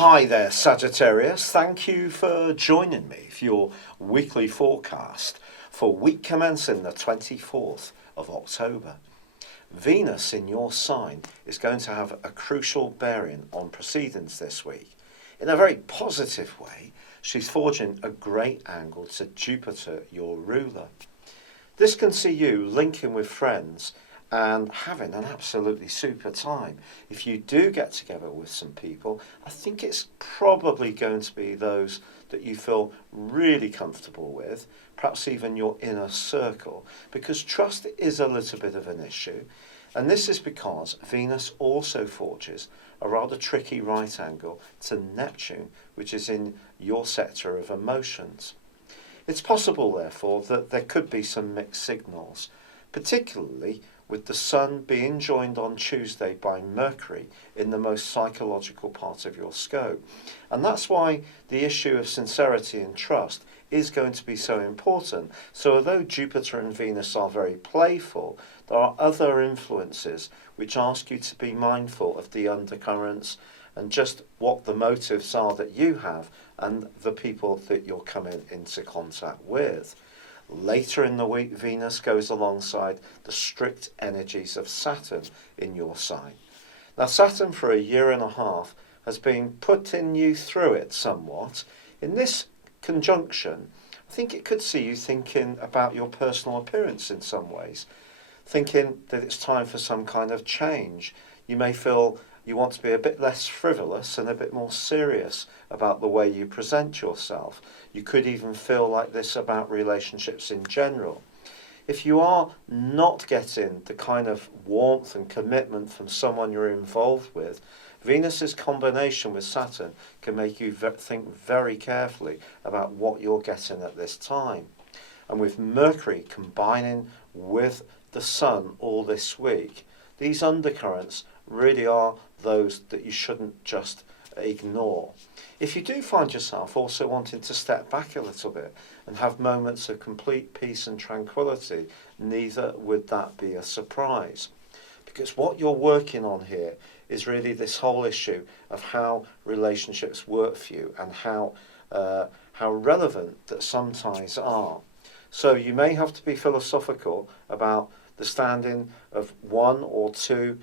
Hi there, Sagittarius. Thank you for joining me for your weekly forecast for week commencing the 24th of October. Venus in your sign is going to have a crucial bearing on proceedings this week. In a very positive way, she's forging a great angle to Jupiter, your ruler. This can see you linking with friends and having an absolutely super time. If you do get together with some people, I think it's probably going to be those that you feel really comfortable with, perhaps even your inner circle, because trust is a little bit of an issue. And this is because Venus also forges a rather tricky right angle to Neptune, which is in your sector of emotions. It's possible, therefore, that there could be some mixed signals, particularly with the Sun being joined on Tuesday by Mercury in the most psychological part of your scope. And that's why the issue of sincerity and trust is going to be so important. So although Jupiter and Venus are very playful, there are other influences which ask you to be mindful of the undercurrents and just what the motives are that you have and the people that you're coming into contact with. Later in the week, Venus goes alongside the strict energies of Saturn in your sign. Now, Saturn for a year and a half has been putting you through it somewhat. In this conjunction, I think it could see you thinking about your personal appearance in some ways, thinking that it's time for some kind of change. You may feel you want to be a bit less frivolous and a bit more serious about the way you present yourself. You could even feel like this about relationships in general. If you are not getting the kind of warmth and commitment from someone you're involved with, Venus's combination with Saturn can make you think very carefully about what you're getting at this time. And with Mercury combining with the Sun all this week, these undercurrents really are those that you shouldn't just ignore. If you do find yourself also wanting to step back a little bit and have moments of complete peace and tranquility, neither would that be a surprise. Because what you're working on here is really this whole issue of how relationships work for you and how relevant that some ties are. So you may have to be philosophical about the standing of one or two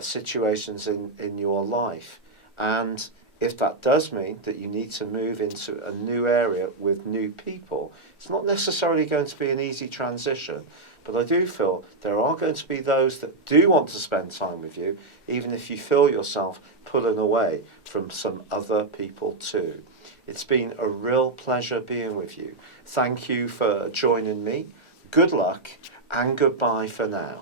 situations in your life. And if that does mean that you need to move into a new area with new people, it's not necessarily going to be an easy transition. But I do feel there are going to be those that do want to spend time with you, even if you feel yourself pulling away from some other people too. It's been a real pleasure being with you. Thank you for joining me. Good luck and goodbye for now.